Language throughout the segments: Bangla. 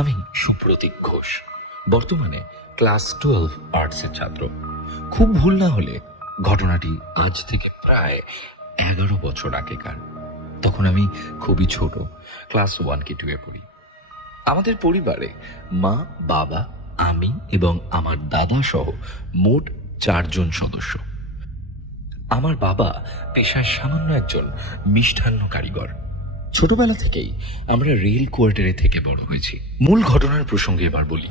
আমি সুপ্রতীক ঘোষ, বর্তমানে ক্লাস 12 আর্টসের ছাত্র। খুব ভুল না হলে ঘটনাটি আজ থেকে প্রায় 11 বছর আগেকার। তখন আমি খুবই ছোট, ক্লাস 1 কি 2 এ পড়ি। আমাদের পরিবারে মা, বাবা, আমি এবং আমার দাদা সহ মোট 4 জন সদস্য। আমার বাবা পেশায় সামান্য একজন মিষ্টান্ন কারিগর। ছোটবেলা থেকেই আমরা রেল কোয়ার্টারে থেকে বড় হয়েছি। মূল ঘটনার প্রসঙ্গে এবার বলি।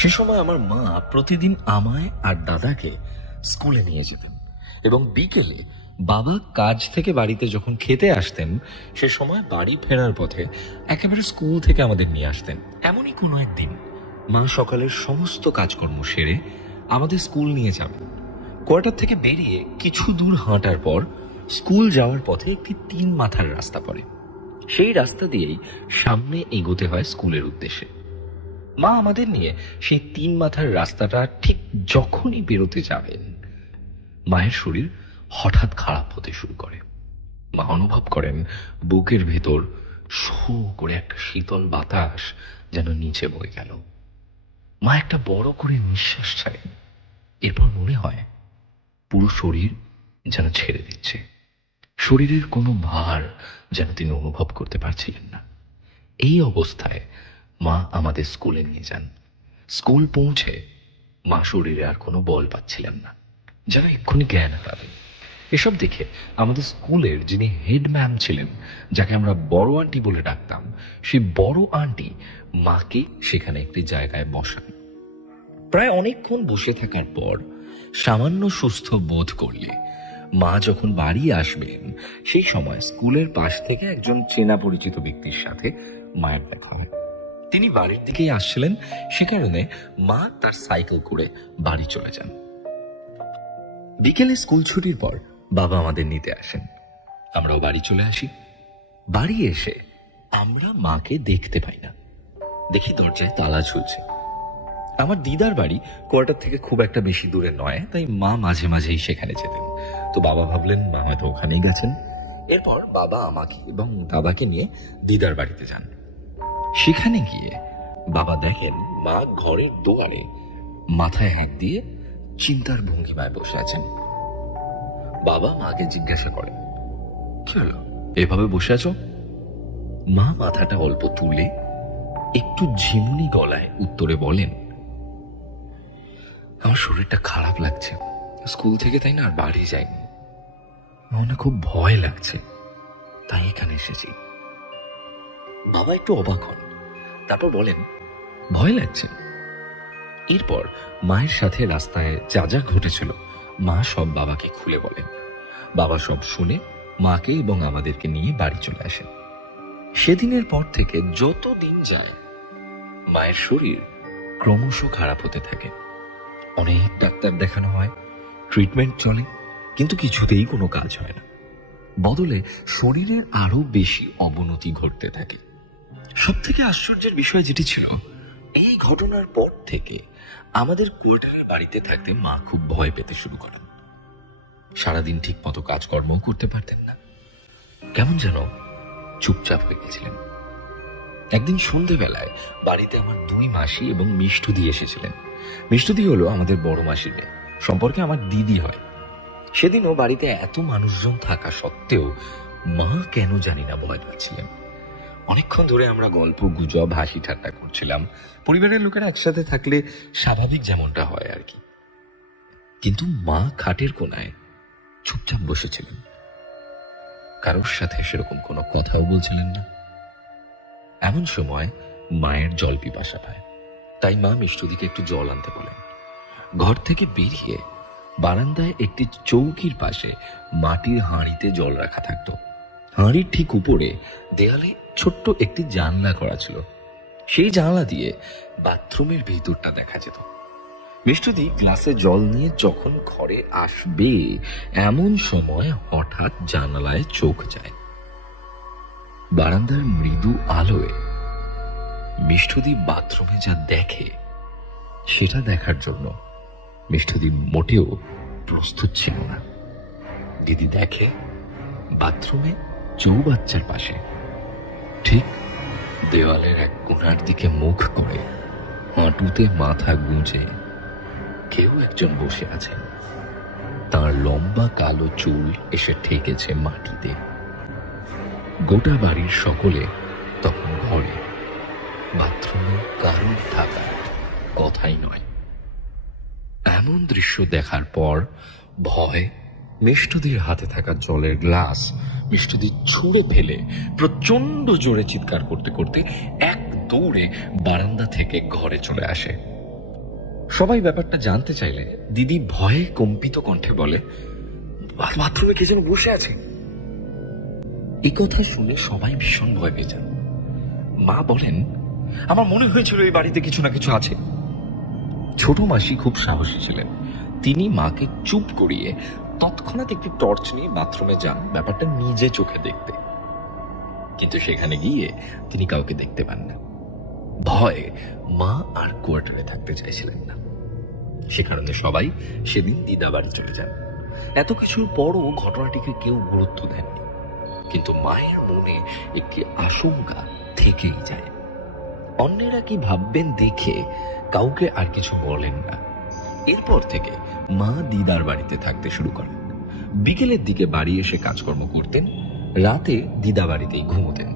সে সময় আমার মা প্রতিদিন আমায় আর দাদাকে স্কুলে নিয়ে যেতেন এবং বিকেলে বাবা কাজ থেকে বাড়িতে যখন খেতে আসতেন সে সময় বাড়ি ফেরার পথে একেবারে স্কুল থেকে আমাদের নিয়ে আসতেন। এমনই কোনো একদিন মা সকালের সমস্ত কাজকর্ম সেরে আমাদের স্কুল নিয়ে যাবেন। কোয়ার্টার থেকে বেরিয়ে কিছু দূর হাঁটার পর স্কুল যাওয়ার পথে একটি 3 মাথার রাস্তা পড়ে। সেই রাস্তা দিয়েই সামনে এগোতে হয় স্কুলের উদ্দেশ্যে। মা আমাদের নিয়ে সেই 3 মাথার রাস্তাটা ঠিক যখনই বেরোতে যাবেন, মায়ের শরীর হঠাৎ খারাপ হতে শুরু করে। মা অনুভব করেন বুকের ভেতর শো করে একটা শীতল বাতাস যেন নিচে বয়ে গেল। মা একটা বড় করে নিঃশ্বাস ছাড়েন। এরপর মনে হয় পুরো শরীর যেন ছেড়ে দিচ্ছে। শরীরের কোনো ভার যেন তিনি অনুভব করতে পারছিলেন না। এই অবস্থায় মা আমাদের স্কুলে নিয়ে যান। স্কুল পৌঁছে মা শরীরে আর কোনো বল পাচ্ছিলেন না, যেন এক্ষুনি জ্ঞান হারাবেন। এসব দেখে আমাদের স্কুলের যিনি হেড ম্যাম ছিলেন, যাকে আমরা বড় আন্টি বলে ডাকতাম, সেই বড় আন্টি মাকে সেখানে একটি জায়গায় বসান। প্রায় অনেকক্ষণ বসে থাকার পর সামান্য সুস্থ বোধ করলে মা যখন বাড়ি আসবেন সেই সময় স্কুলের পাশ থেকে একজন চেনা পরিচিত ব্যক্তির সাথে মায়ের দেখা হয়। তিনি বাড়ির দিকেই আসছিলেন, সে কারণে মা তার সাইকেল করে বাড়ি চলে যান। বিকেলে স্কুল ছুটির পর বাবা আমাদের নিতে আসেন। আমরাও বাড়ি চলে আসি। বাড়ি এসে আমরা মাকে দেখতে পাই না। দেখি দরজায় তালা ঝুলছে। আমার দিদার বাড়ি কোয়ার্টার থেকে খুব একটা বেশি দূরে নয়, তাই মা মাঝে মাঝেই সেখানে যেতেন। তো বাবা ভাবলেন মা হয়তো ওখানেই গেছেন। এরপর বাবা আমাকে এবং দাদাকে নিয়ে দিদার বাড়িতে যান। সেখানে গিয়ে বাবা দেখেন মা ঘরের দুয়ারে মাথায় হাত দিয়ে চিন্তার ভঙ্গিমায় বসে আছেন। বাবা মাকে জিজ্ঞাসা করেন, কি হলো, এভাবে বসে আছো? মা মাথাটা অল্প তুলে একটু ঝিমুনি গলায় উত্তরে বলেন, আমার শরীরটা খারাপ লাগছে, স্কুল থেকে তাই না আর বাড়ি যাইনি, মনে খুব ভয় লাগছে, তাই এখানে এসেছি। বাবা একটু অবাক হন, তারপর বলেন, ভয় লাগছে? এরপর মায়ের সাথে রাস্তায় যা যা ঘটেছিল মা সব বাবাকে খুলে বলেন। বাবা সব শুনে মাকে এবং আমাদেরকে নিয়ে বাড়ি চলে আসেন। সেদিনের পর থেকে যত দিন যায় মায়ের শরীর ক্রমশ খারাপ হতে থাকে। অনেক ডাক্তার দেখানো হয়, ট্রিটমেন্ট চলে, কিন্তু কিছুতেই কোনো কাজ হয় না। বদলে শরীরের আরো বেশি অবনতি ঘটতে থাকে। সব থেকে আশ্চর্যের বিষয় যেটি ছিল, এই ঘটনার পর থেকে আমাদের কোয়ার্টারের বাড়িতে থাকতে মা খুব ভয় পেতে শুরু করেন। সারাদিন ঠিক মতো কাজকর্ম করতে পারতেন না, কেমন যেন চুপচাপ হয়ে গেছিলেন। একদিন সন্ধ্যেবেলায় বাড়িতে আমার 2 মাসি এবং মিষ্টুদি এসেছিলেন। মিষ্টুদি হলো আমাদের বড় মাসির মেয়ে, সম্পর্কে আমার দিদি হয়। সেদিনও বাড়িতে এত মানুষজন থাকা সত্ত্বেও মা কেন জানি না ভয় পাচ্ছিলেন। অনেকক্ষণ ধরে আমরা গল্প গুজব হাসি ঠাট্টা করছিলাম। পরিবারের লোকেরা একসাথে থাকলে স্বাভাবিক যেমনটা হয় আর কি। কিন্তু মা খাটের কোনায় চুপচাপ বসেছিলেন, কারোর সাথে সেরকম কোনো কথাও বলছিলেন না। এমন সময় মায়ের জল পিপাসা পায়, তাই মা মিষ্টুদিকে একটু জল আনতে বলেন। ঘর থেকে বেরিয়ে বারান্দায় একটি চৌকির পাশে মাটির হাঁড়িতে জল রাখা থাকতো। হাঁড়ির ঠিক উপরে দেয়ালে ছোট্ট একটি জানলা করা ছিল। সেই জানলা দিয়ে বাথরুমের ভিতরটা দেখা যেত। মিষ্টুদি গ্লাসে জল নিয়ে যখন ঘরে আসবে এমন সময় হঠাৎ জানালায় চোখ যায়। বারান্দার মৃদু আলোয় মিষ্টুদি বাথরুমে যা দেখে সেটা দেখার জন্য মিষ্টুদি মোটেও প্রস্তুত ছিল না। দিদি দেখে বাথরুমে চৌবাচ্চার পাশে ঠিক দেওয়ালের এক কোণার দিকে মুখ করে হাঁটুতে মাথা গুঁজে কেউ একজন বসে আছেন। তার লম্বা কালো চুল এসে ঠেকেছে মাটিতে। গোটা বাড়ির সকলে তখন ঘরে, বাথরুমে কারোর থাকার কথাই নয়। এমন দৃশ্য দেখার পর ভয় মিষ্টদির হাতে থাকা জলের গ্লাস মিষ্টদি ছুঁড়ে ফেলে প্রচন্ড জোরে চিৎকার করতে করতে এক দৌড়ে বারান্দা থেকে ঘরে চলে আসে। সবাই ব্যাপারটা জানতে চাইলে দিদি ভয়ে কম্পিত কণ্ঠে বলে, বাথরুমে কে যেন বসে আছে। এই কথা শুনে সবাই ভীষণ ভয় পেয়ে যান। মা বলেন, আমার মনে হয়েছিল এই বাড়িতে কিছু না কিছু আছে। ছোট মাসি খুব সাহসী ছিলেন। তিনি মাকে চুপ করিয়ে তৎক্ষণাৎ একটি টর্চ নিয়ে বাথরুমে যান ব্যাপারটা নিজে চোখে দেখতে। কিন্তু সেখানে গিয়ে তিনি কাউকে দেখতে পান না। ভয়ে মা আর কোয়ার্টারে থাকতে চাইছিলেন না। সে কারণে সবাই সেদিন দিদা বাড়ি চলে যান। এত কিছুর পরও ঘটনাটিকে কেউ গুরুত্ব দেননি, কিন্তু মায়ের মনে একটি আশঙ্কা থেকেই যায়। অন্যেরা কি ভাববেন দেখে কাউকে আর কিছু বলেন না। এরপর থেকে মা দিদার বাড়িতে থাকতে শুরু করেন। বিকেলের দিকে বাড়ি এসে কাজকর্ম করতেন, রাতে দিদা বাড়িতেই ঘুমোতেন।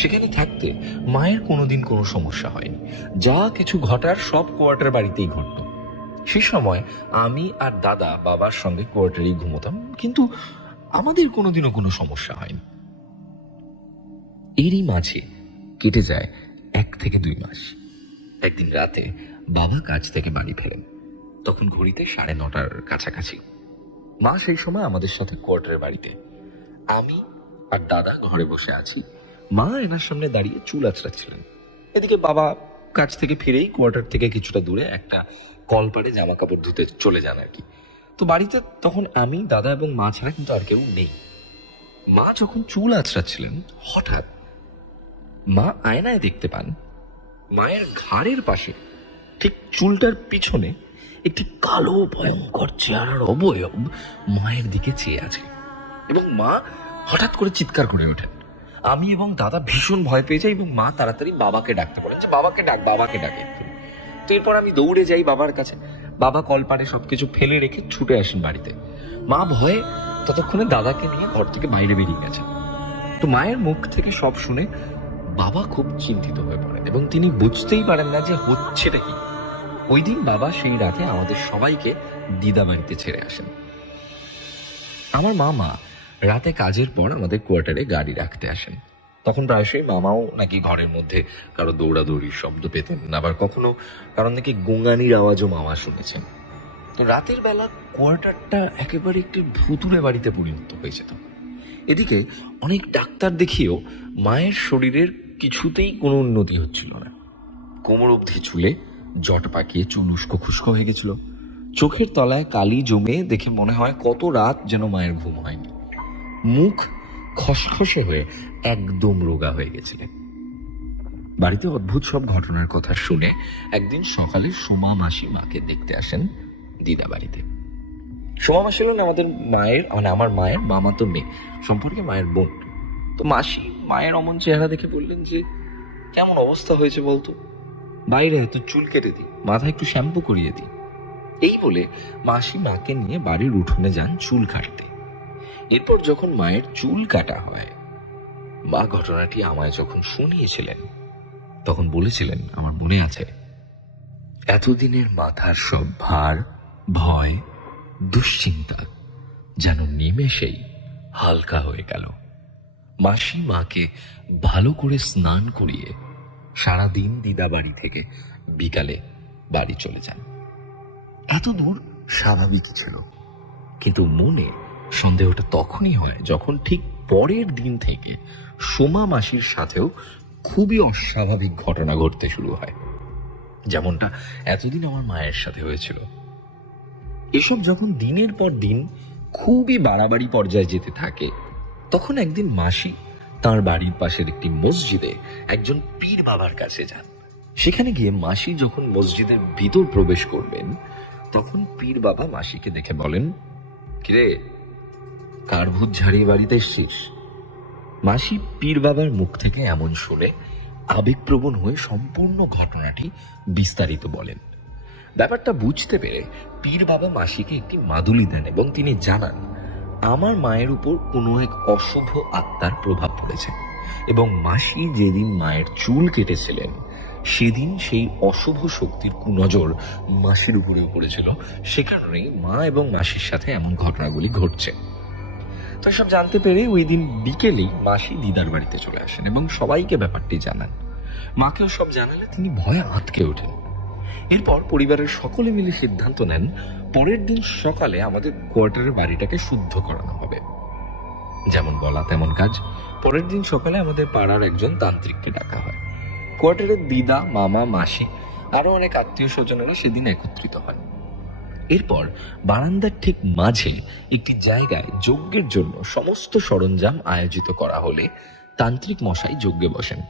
সেখানে থাকতে মায়ের কোনোদিন কোনো সমস্যা হয়নি। যা কিছু ঘটার সব কোয়ার্টার বাড়িতেই ঘটত। সে সময় আমি আর দাদা বাবার সঙ্গে কোয়ার্টারেই ঘুমোতাম, কিন্তু আমাদের কোনোদিনও কোনো সমস্যা হয়নি। এরই মাঝে কেটে যায় 1 থেকে 2 মাস। একদিন রাতে বাবা কাজ থেকে বাড়ি ফেরেন। তখন ঘড়িতে 9:30 কাছাকাছি। মা সেই সময় আমাদের সাথে কোয়ার্টারের বাড়িতে। আমি আর দাদা ঘরে বসে আছি। মা এনার সামনে দাঁড়িয়ে চুল আঁচড়াচ্ছিলেন। এদিকে বাবা কাজ থেকে ফিরেই কোয়ার্টার থেকে কিছুটা দূরে একটা কলপাড়ে জামা কাপড় ধুতে চলে যান আর কি। তো বাড়িতে তখন আমি, দাদা এবং মা ছাড়া কিন্তু আর কেউ নেই। মা যখন চুল আঁচড়াচ্ছিলেন, হঠাৎ মা আয়নায় দেখতে পান মায়ের ঘাড়ের পাশে ঠিক চুলটার পিছনে একটি কালো ভয়ঙ্কর চেহারার অবয়ব মায়ের দিকে চেয়ে আছে, এবং মা হঠাৎ করে চিৎকার করে ওঠেন। আমি এবং দাদা ভীষণ ভয় পেয়ে যাই, এবং মা তাড়াতাড়ি বাবাকে ডাকতে বলেন, বাবাকে ডাকে। তো এরপর আমি দৌড়ে যাই বাবার কাছে। বাবা কলপাড়ে সবকিছু ফেলে রেখে ছুটে আসেন বাড়িতে। মা ভয়ে ততক্ষণে দাদাকে নিয়ে ঘর থেকে বাইরে বেরিয়ে গেছেন। তো মায়ের মুখ থেকে সব শুনে বাবা খুব চিন্তিত হয়ে পড়েন, এবং তিনি বুঝতেই পারেন না যে হচ্ছেটা কি। ওই দিন বাবা সেই রাতে আমাদের সবাইকে দিদা বাড়িতে ছেড়ে আসেন। আমার মামা রাতে কাজের পর আমাদের কোয়ার্টারে গাড়ি রাখতে আসেন। তখন প্রায়শই মামাও নাকি ঘরের মধ্যে কারো দৌড়াদৌড়ির শব্দ পেতেন, আবার কখনো কারণ নাকি গোঙানির আওয়াজও মামা শুনেছেন। তো রাতের বেলা কোয়ার্টারটা একেবারে একটি ভুতুড়ে বাড়িতে পরিণত হয়ে যেত। এদিকে অনেক ডাক্তার দেখিয়েও মায়ের শরীরের কিছুতেই কোনো উন্নতি হচ্ছিল না। কোমর অবধি চুলে জট পাকিয়ে চুল উস্কো খুস্কো হয়ে গেছিল। চোখের তলায় কালি জমে দেখে মনে হয় কত রাত যেন মায়ের ঘুম হয়নি। মুখ খসখসে হয়ে একদম রোগা হয়ে গেছিলেন। বাড়িতে অদ্ভুত সব ঘটনার কথা শুনে একদিন সকালে সোমা মাসি মাকে দেখতে আসেন দিদা বাড়িতে। সোমা মাসি হলেন আমাদের মায়ের, মানে আমার মায়ের মামাতো মেয়ে, সম্পর্কে মায়ের বোন। তো মাসি মায়ের অমন চেহারা দেখে বললেন যে, কেমন অবস্থা হয়েছে বলতো, বাইরে হয়তো চুল কেটে দিই, মাথায় একটু শ্যাম্পু করিয়ে দিই। এই বলে মাসি মাকে নিয়ে বাড়ির উঠোনে যান চুল কাটতে। এরপর যখন মায়ের চুল কাটা হয়, মা ঘটনাটি আমায় যখন শুনিয়েছিলেন তখন বলেছিলেন, আমার মনে আছে, এতদিনের মাথার সব ভার, ভয়, দুশ্চিন্তা যেন নিমেষেই হালকা হয়ে গেল। মাসি মাকে ভালো করে স্নান করিয়ে সারাদিন দিদা বাড়ি থেকে বিকালে বাড়ি চলে যান। এত দূর স্বাভাবিক ছিল, কিন্তু মনে সন্দেহটা তখনই হয় যখন ঠিক পরের দিন থেকে সোমা মাসির সাথেও খুবই অস্বাভাবিক ঘটনা ঘটতে শুরু হয়, যেমনটা এতদিন আমার মায়ের সাথে হয়েছিল। এসব যখন দিনের পর দিন খুবই বাড়াবাড়ি পর্যায়ে যেতে থাকে, তখন একদিন মাসি তার বাড়ির পাশের একটি মসজিদে একজন পীর বাবার কাছে যান। সেখানে গিয়ে মাসি যখন মসজিদের ভিতর প্রবেশ করবেন, তখন পীর বাবা মাসিকে দেখে বলেন, কিরে, কার ভূত ঝাড়িয়ে বাড়িতে এসছিস? মাসি পীর বাবার মুখ থেকে এমন শুনে আবেগপ্রবণ হয়ে সম্পূর্ণ ঘটনাটি বিস্তারিত বলেন। ব্যাপারটা বুঝতে পেরে পীর বাবা মাসিকে একটি মাদুলি দেন এবং তিনি জানান, আমার মায়ের উপর কোনো এক অশুভ আত্মার প্রভাব পড়েছে এবং মাসি যেদিন মায়ের চুল কেটেছিলেন সেদিন সেই অশুভ শক্তির কুনজর মাসির উপরেও পড়েছিল। সে কারণেই মা এবং মাসির সাথে এমন ঘটনাগুলি ঘটছে। তো সব জানতে পেরে ওই দিন বিকেলেই মাসি দিদার বাড়িতে চলে আসেন এবং সবাইকে ব্যাপারটি জানান। মাকেও সব জানালে তিনি ভয়ে আঁতকে ওঠেন। এরপর পরিবারের সকলে মিলে সিদ্ধান্ত নেন পরের দিন সকালে আমাদের কোয়ার্টারের বাড়িটাকে শুদ্ধ করানো হবে। যেমন বলা তেমন কাজ। পরের দিন সকালে আমাদের পাড়ার একজন তান্ত্রিককে ডাকা হয়। কোয়ার্টারের দিদা, মামা, মাসি আরো অনেক আত্মীয় স্বজনেরা সেদিন একত্রিত হয়। এরপর বারান্দার ঠিক মাঝে একটি জায়গায় যজ্ঞের জন্য সমস্ত সরঞ্জাম আয়োজিত করা হলে তান্ত্রিক মশাই যজ্ঞে বসেন।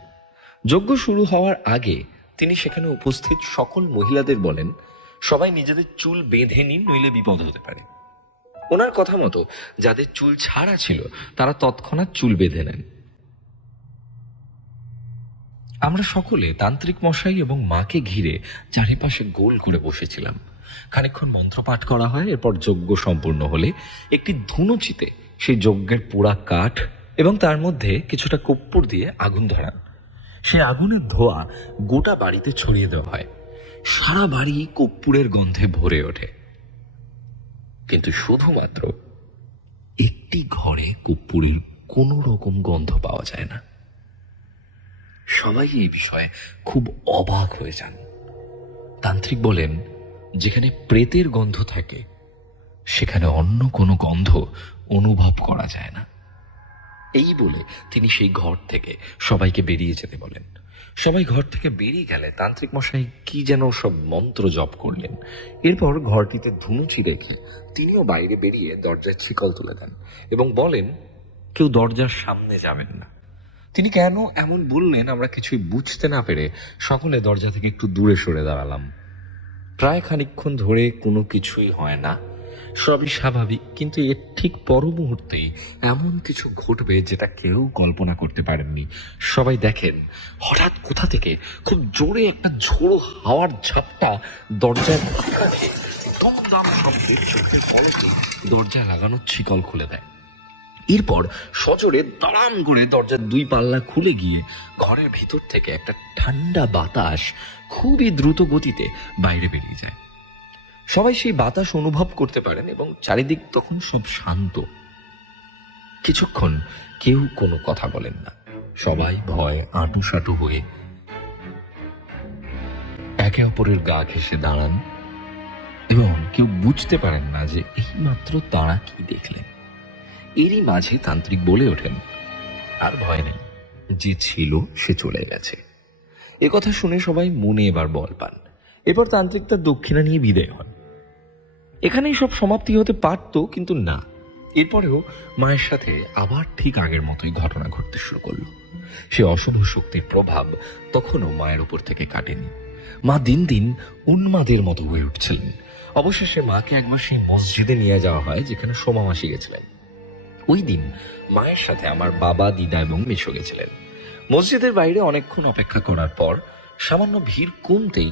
যজ্ঞ শুরু হওয়ার আগে তিনি সেখানে উপস্থিত সকল মহিলাদের বলেন, সবাই নিজেদের চুল বেঁধে নিন, নইলে বিপদ হতে পারে। ওনার কথা মতো যাদের চুল ছাড়া ছিল তারা তৎক্ষণাৎ চুল বেঁধে নেন। আমরা সকলে তান্ত্রিক মশাই এবং মাকে ঘিরে চারিপাশে গোল করে বসেছিলাম। খানিকক্ষণ মন্ত্রপাঠ করা হয়। এরপর যজ্ঞ সম্পূর্ণ হলে একটি ধুনুচিতে সেই যজ্ঞের পোড়া কাঠ এবং তার মধ্যে কিছুটা কর্পূর দিয়ে আগুন ধরান। সেই আগুনের ধোঁয়া গোটা বাড়িতে ছড়িয়ে দেওয়া হয়। সারা বাড়ি কর্পূরের গন্ধে ভরে ওঠে, কিন্তু শুধুমাত্র একটি ঘরে কর্পূরের কোনো রকম গন্ধ পাওয়া যায় না। সবাই এই বিষয়ে খুব অবাক হয়ে যান। তান্ত্রিক বলেন, যেখানে প্রেতের গন্ধ থাকে সেখানে অন্য কোনো গন্ধ অনুভব করা যায় না। এই বলে তিনি সেই ঘর থেকে সবাইকে বেরিয়ে যেতে বলেন। সবাই ঘর থেকে বেরিয়ে গেলে তান্ত্রিক মশাই কি যেন সব মন্ত্র জপ করলেন। এরপর ঘরটিতে ধুনুচি রেখে তিনিও বাইরে বেরিয়ে দরজায় শিকল তুলে দেন এবং বলেন, কেউ দরজার সামনে যাবেন না। তিনি কেন এমন বললেন আমরা কিছুই বুঝতে না পেরে সকলে দরজা থেকে একটু দূরে সরে দাঁড়ালাম। প্রায় খানিকক্ষণ ধরে কোনো কিছুই হয় না, সবই স্বাভাবিক। কিন্তু এর ঠিক পর মুহূর্তেই এমন কিছু ঘটবে যেটা কেউ কল্পনা করতে পারেননি। সবাই দেখেন হঠাৎ কোথা থেকে খুব জোরে একটা ঝোড়ো হাওয়ার ঝাপটা দরজার কাছে দমদম শব্দে চোখের পলকে দরজা লাগানো শিকল খুলে দেয়। এরপর সজোরে দাঁড়াম করে দরজার দুই পাল্লা খুলে গিয়ে ঘরের ভিতর থেকে একটা ঠান্ডা বাতাস খুবই দ্রুত গতিতে বাইরে বেরিয়ে যায়। সবাই সেই বাতাস অনুভব করতে পারেন এবং চারিদিক তখন সব শান্ত। কিছুক্ষণ কেউ কোনো কথা বলেন না। সবাই ভয় আঁটুসাঁটু হয়ে একে অপরের গা ঘেঁষে দাঁড়ান এবং কেউ বুঝতে পারেন না যে এইমাত্র তারা কি দেখলেন। এরই মাঝে তান্ত্রিক বলে ওঠেন, আর ভয় নেই, যে ছিল সে চলে গেছে। এ কথা শুনে সবাই মনে এবার বল পান। এরপর তান্ত্রিক তার দক্ষিণা নিয়ে বিদায় হন। এখানেই সব সমাপ্তি হতে পারত, কিন্তু না। এরপরেও মায়ের সাথে আবার ঠিক আগের মতোই ঘটনা ঘটতে শুরু করলো। সে অশুভ শক্তির প্রভাব তখনও মায়ের উপর থেকে কাটেনি। মা দিন দিন উন্মাদের মতো হয়ে উঠছিলেন। অবশেষে মাকে একবার সেই মসজিদে নিয়ে যাওয়া হয় যেখানে সোমা মাসি গেছিলেন। ওই দিন মায়ের সাথে আমার বাবা, দিদা এবং মেশো গেছিলেন। মসজিদের বাইরে অনেকক্ষণ অপেক্ষা করার পর সামান্য ভিড় কমতেই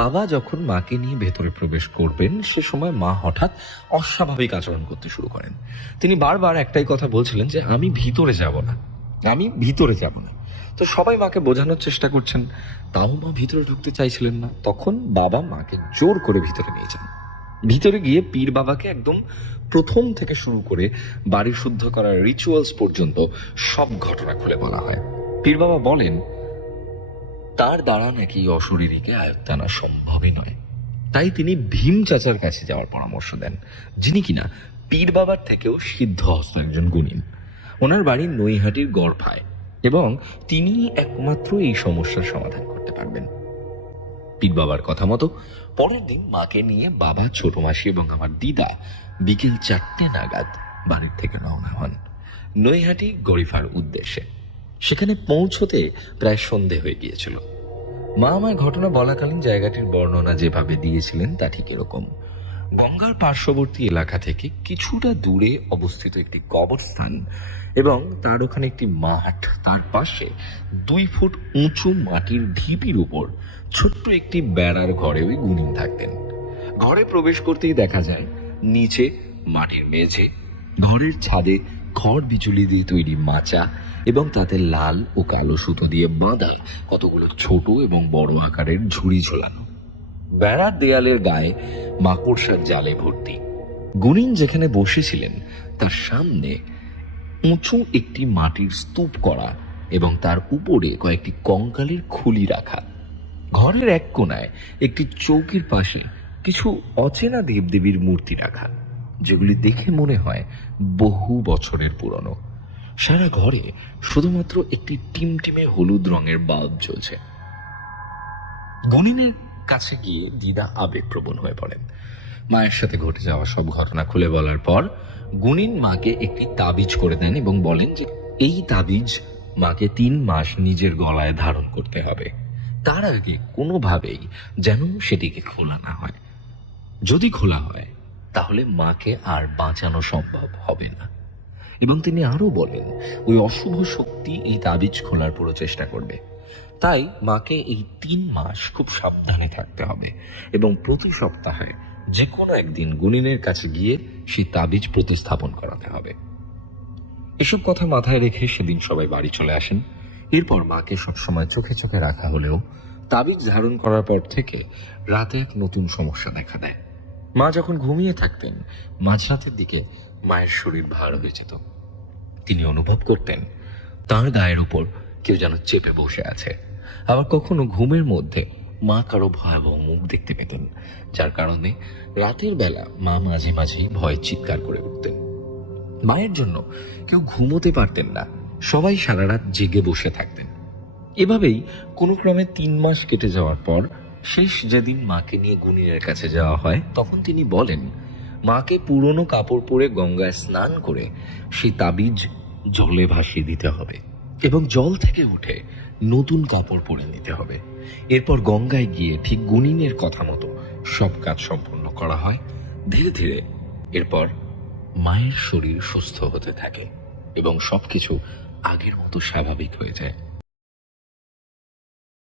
বাবা যখন মাকে নিয়ে ভেতরে প্রবেশ করবেন সে সময় মা হঠাৎ অস্বাভাবিক আচরণ করতে শুরু করেন। তিনি বারবার একটাই কথা বলছিলেন যে আমি ভিতরে যাব না, আমি ভিতরে যাব না। তো সবাই মাকে বোঝানোর চেষ্টা করছেন, তাও মা ভিতরে ঢুকতে চাইছিলেন না। তখন বাবা মাকে জোর করে ভিতরে নিয়ে যান। ভিতরে গিয়ে পীর বাবাকে একদম প্রথম থেকে শুরু করে বাড়ি শুদ্ধ করার রিচুয়ালস পর্যন্ত সব ঘটনা খুলে বলা হয়। পীর বাবা বলেন তার দ্বারা নাকি অশরীরীকে আয়ত্তে আনা সম্ভবই নয়, তাই তিনি ভীম চাচার কাছে যাওয়ার পরামর্শ দেন, যিনি কিনা পীর বাবার থেকেও সিদ্ধহস্ত একজন গুণিন। ওনার বাড়ি নৈহাটির গড়ফায় এবং তিনি একমাত্র এই সমস্যার সমাধান করতে পারবেন। পীর বাবার কথা মতো পরের দিন মাকে নিয়ে বাবা, ছোট মাসি এবং আমার দিদা বিকেল 4টে নাগাদ বাড়ির থেকে রওনা হন নৈহাটি গড়িফার উদ্দেশ্যে। সেখানে পৌঁছতে প্রায় সন্ধে হয়ে গিয়েছিল। মা আমায় ঘটনা বলাকালীন জায়গাটির বর্ণনা যেভাবে দিয়েছিলেন তা ঠিক এরকম। গঙ্গার পার্শ্ববর্তী এলাকা থেকে কিছুটা দূরে অবস্থিত একটি কবরস্থান এবং তার ওখানে একটি মাঠ, তার পাশে 2 ফুট উঁচু মাটির ঢিপির উপর ছোট্ট একটি বেড়ার ঘরে ওই গুনিন থাকতেন। ঘরে প্রবেশ করতেই দেখা যায় নিচে মাটির মেঝে, ঘরের ছাদে খড় বিচুলি দিয়ে তৈরি মাচা এবং তাতে লাল ও কালো সুতো দিয়ে বাঁধা কতগুলো ছোট এবং বড় আকারের ঝুড়ি ঝোলানো। বেড়ার দেয়ালের গায়ে মাকড়সার জালে ভর্তি। গুনিন যেখানে বসেছিলেন তার সামনে উঁচু একটি মাটির স্তূপ করা এবং তার উপরে কয়েকটি কঙ্কালের খুলি রাখা। ঘরের এক কোণায় একটি চৌকির পাশে কিছু অচেনা দেবদেবীর মূর্তি রাখা, যেগুলি দেখে মনে হয় বহু বছরের পুরনো। সারা ঘরে শুধুমাত্র একটি টিমটিমে হলুদ রঙের বাল্ব জ্বলছে। গুনিনের কাছে গিয়ে দিদা আবেগপ্রবণ হয়ে পড়েন। মায়ের সাথে ঘটে যাওয়া সব ঘটনা খুলে বলার পর গুনিন মাকে একটি তাবিজ করে দেন এবং বলেন যে এই তাবিজ মাকে 3 মাস নিজের গলায় ধারণ করতে হবে। তার আগে কোনোভাবেই যেন সেটিকে খোলা না হয়। যদি খোলা হয় তাহলে মাকে আর বাঁচানো সম্ভব হবে না। এবং তিনি আরো বলেন ওই অশুভ শক্তি এই তাবিজ খোলার পুরো চেষ্টা করবে। তাই মাকে এই 3 মাস খুব সাবধানে থাকতে হবে এবং প্রতি সপ্তাহে যে কোনো একদিন গুনিনের কাছে গিয়ে সেই তাবিজ প্রতিস্থাপন করাতে হবে। এসব কথা মাথায় রেখে সেদিন সবাই বাড়ি চলে আসেন। এরপর মাকে সবসময় চোখে চোখে রাখা হলেও তাবিজ ধারণ করার পর থেকে রাতে এক নতুন সমস্যা দেখা দেয়। মা যখন ঘুমিয়ে থাকতেন মাঝরাতের দিকে মায়ের শরীর ভার হয়ে যেত। তিনি অনুভব করতেন তার গায়ের উপর কেউ যেন চেপে বসে আছে। আবার কখনো ঘুমের মধ্যে মা কারো ভয়াবহ মুখ দেখতে পেতেন, যার কারণে রাতের বেলা মা মাঝে মাঝেই ভয়ে চিৎকার করে উঠতেন। মায়ের জন্য কেউ ঘুমোতে পারতেন না, সবাই সারা রাত জেগে বসে থাকতেন। এভাবেই কোনো ক্রমে 3 মাস কেটে যাওয়ার পর শেষ যেদিন মাকে নিয়ে গুনিনের কাছে যাওয়া হয় তখন তিনি বলেন মাকে পুরনো কাপড় পরে গঙ্গায় স্নান করে সেই তাবিজ জলে ভাসিয়ে দিতে হবে এবং জল থেকে উঠে নতুন কাপড় পরে নিতে হবে। এরপর গঙ্গায় গিয়ে ঠিক গুনিনের কথা মতো সব কাজ সম্পন্ন করা হয়। ধীরে ধীরে এরপর মায়ের শরীর সুস্থ হতে থাকে এবং সবকিছু আগের মতো স্বাভাবিক হয়ে যায়।